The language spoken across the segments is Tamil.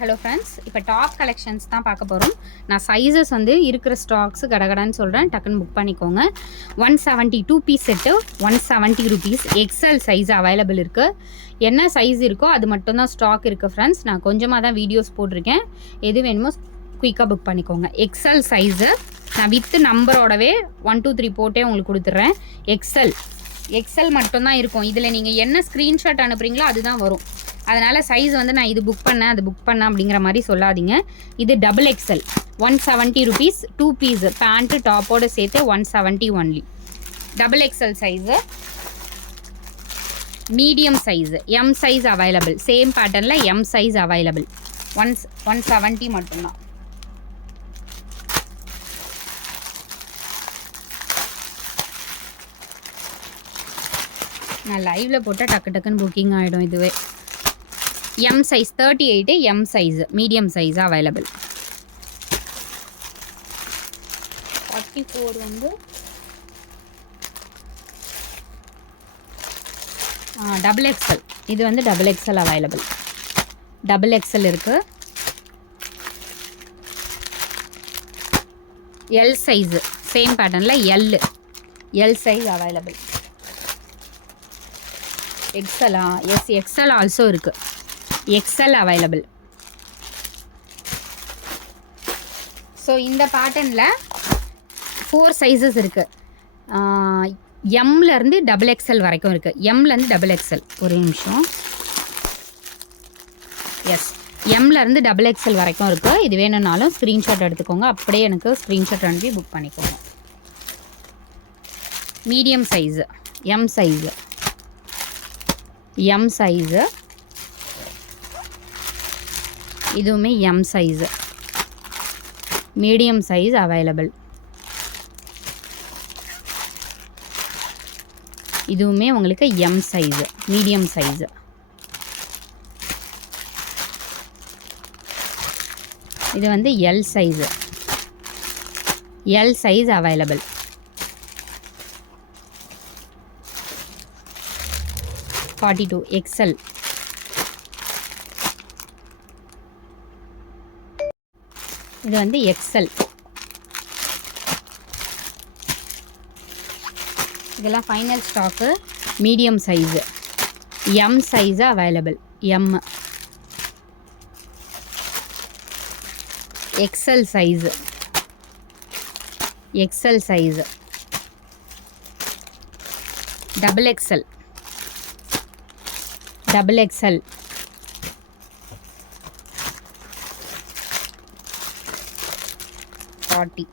ஹலோ ஃப்ரெண்ட்ஸ், இப்போ டாப் கலெக்ஷன்ஸ் தான் பார்க்க போகிறோம். நான் சைஸஸ் வந்து இருக்கிற ஸ்டாக்ஸ் கடகடான்னு சொல்கிறேன், டக்குன்னு புக் பண்ணிக்கோங்க. 172 piece set 170 rupees. XL size available இருக்குது. என்ன சைஸ் இருக்கோ அது மட்டும்தான் ஸ்டாக் இருக்குது ஃப்ரெண்ட்ஸ். நான் கொஞ்சமாக தான் வீடியோஸ் போட்டிருக்கேன். எது வேணுமோ குயிக்காக புக் பண்ணிக்கோங்க. எக்ஸ்எல் சைஸு நான் வித்து நம்பரோடவே 1 2 3 போட்டே உங்களுக்கு கொடுத்துட்றேன். எக்ஸ்எல் மட்டும்தான் இருக்கும். இதில் நீங்கள் என்ன ஸ்க்ரீன்ஷாட் அனுப்புகிறீங்களோ அதுதான் வரும். அதனால் சைஸ் வந்து நான் இது புக் பண்ணேன் அது புக் பண்ணேன் அப்படிங்கிற மாதிரி சொல்லாதீங்க. இது double XL 170 rupees. 2 piece pant டாப்போடு சேர்த்து 170 only. Double XL size. Medium size M size available. Same பேட்டர்னில் எம் சைஸ் அவைலபிள். 170 மட்டும்தான். நான் லைவில் போட்டால் டக்குன்னு புக்கிங் ஆகிடும். இதுவே M size 38 M size medium size available. 44 வந்து டபுள் எக்ஸ்எல். இது வந்து double XL available. Double XL இருக்குது. எல் சைஸு சேம் பேட்டர்னில் எல் சைஸ் அவைலபிள். எக்ஸ்எல்லா? எஸ், எக்ஸ்எல் ஆல்சோ இருக்குது. XL available. ஸோ இந்த பேட்டர்னில் 4 சைஸஸ் இருக்குது. எம்லேருந்து டபுள் எக்ஸ்எல் வரைக்கும் இருக்குது. எம்லேருந்து டபுள் எக்ஸ்எல். ஒரு நிமிஷம். எஸ், எம்லேருந்து டபுள் எக்ஸ்எல் வரைக்கும் இருக்குது. இது வேணும்னாலும் ஸ்க்ரீன்ஷாட் எடுத்துக்கோங்க. அப்படியே எனக்கு ஸ்க்ரீன்ஷாட் அனுப்பி புக் பண்ணிக்கோங்க. மீடியம் சைஸு எம் சைஸு இதுவுமே M size. Medium size available. இதுவுமே உங்களுக்கு எம் சைஸு மீடியம் சைஸு. இது வந்து L size. L size available. $42 XL. இது வந்து எக்ஸ்எல். இதெல்லாம் final stock. Medium size M size available. M. XL size double XL 40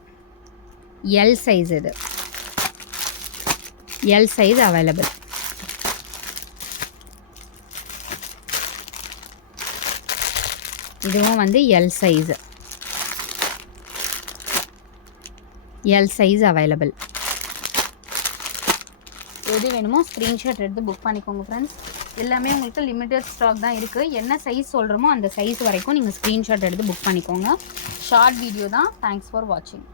L size. இது எல் சைஸ் அவைலபிள். இதுவும் வந்து எல் சைஸ் அவைலபிள். எது வேணுமோ ஸ்க்ரீன்ஷாட் எடுத்து புக் பண்ணிக்கோங்க ஃப்ரெண்ட்ஸ். எல்லாமே உங்களுக்கு லிமிட்டட் ஸ்டாக் தான் இருக்குது. என்ன சைஸ் சொல்கிறோமோ அந்த சைஸ் வரைக்கும் நீங்கள் ஸ்க்ரீன்ஷாட் எடுத்து புக் பண்ணிக்கோங்க. ஷார்ட் வீடியோ தான். தேங்க்ஸ் ஃபார் வாட்சிங்.